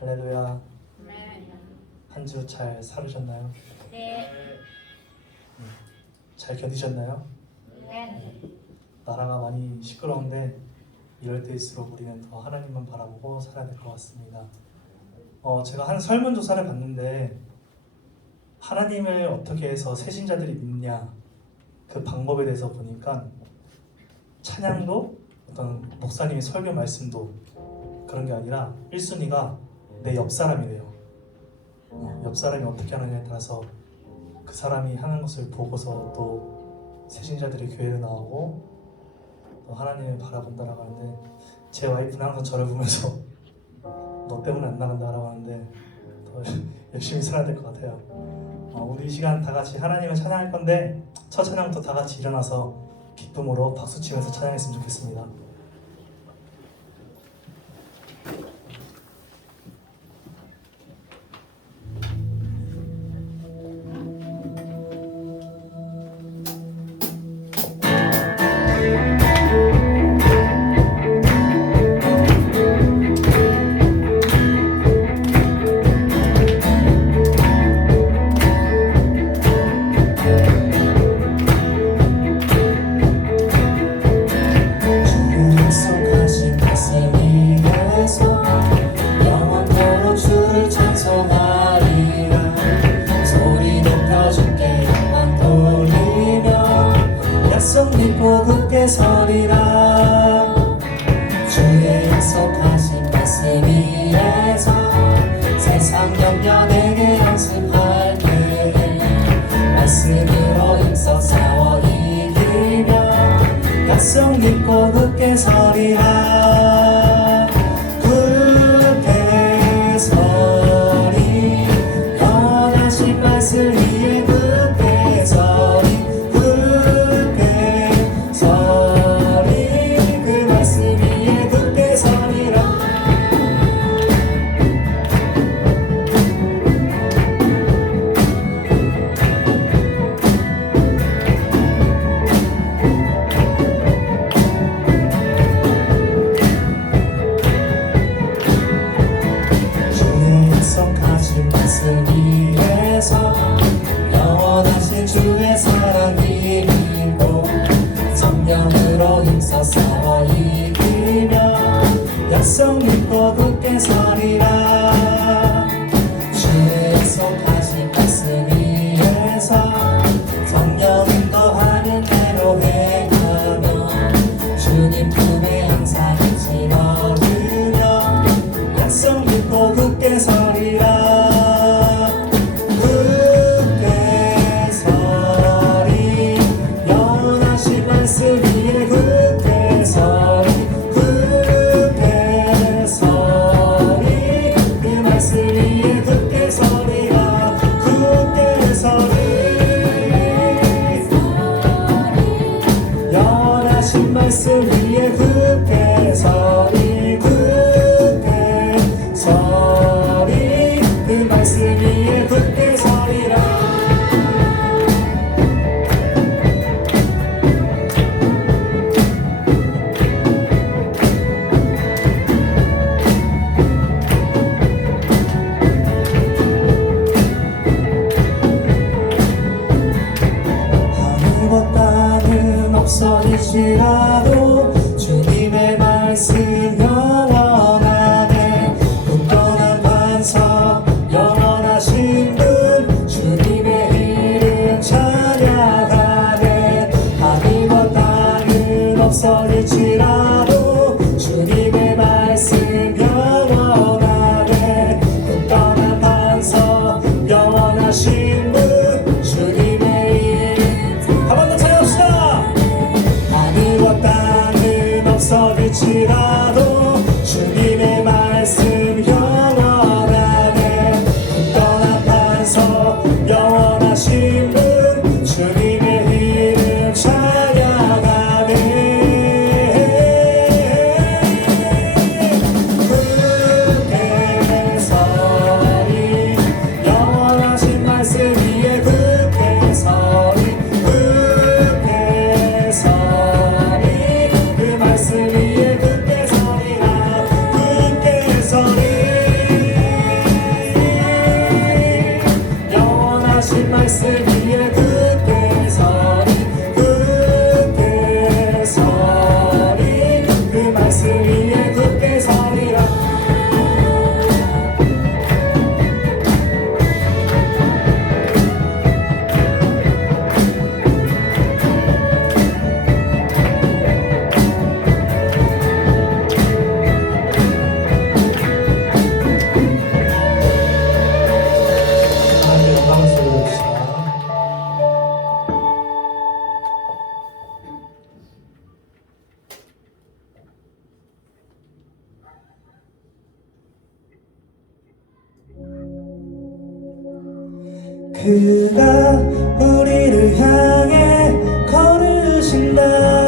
할렐루야. 네. 한주 잘 살으셨나요? 네. 잘 견디셨나요? 네. 나라가 많이 시끄러운데 이럴 때일수록 우리는 더 하나님만 바라보고 살아야 될 것 같습니다. 어, 제가 한 설문조사를 봤는데 하나님을 어떻게 해서 새신자들이 믿냐 그 방법에 대해서 보니까 찬양도 어떤 목사님의 설교 말씀도 그런 게 아니라 1순위가 내 옆 사람이래요. 어, 옆 사람이 어떻게 하느냐에 따라서 그 사람이 하는 것을 보고서 또 새신자들이 교회로 나오고 또 하나님을 바라본다라고 하는데 제 와이프는 항상 저를 보면서 너 때문에 안 나간다라고 하는데 더 열심히 살아야 될 것 같아요. 어, 우리 이 시간 다 같이 하나님을 찬양할 건데 첫 찬양부터 다 같이 일어나서 기쁨으로 박수 치면서 찬양했으면 좋겠습니다. 말씀 위에서 세상 염 see. So. 그가 우리를 향해 걸으신다.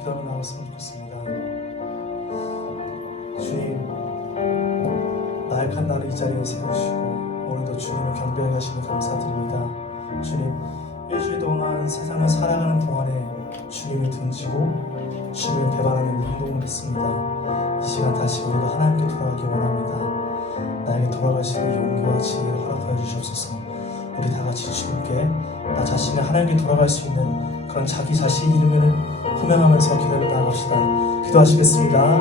기도로 나왔으면 좋겠습니다. 주님, 나약한 나를 이 자리에 세우시고 오늘도 주님을 경배해 가시는 감사드립니다. 주님, 일주일 동안 세상을 살아가는 동안에 주님을 등지고 주님을 배반하는 행동을 했습니다. 이 시간 다시 우리가 하나님께 돌아가기 원합니다. 나에게 돌아가시는 용기와 지혜를 허락하여 주시옵소서. 우리 다 같이 주님께 나 자신이 하나님께 돌아갈 수 있는 그런 자기 자신 이름을 구명하면서 기도를 나갑시다. 기도하시겠습니다.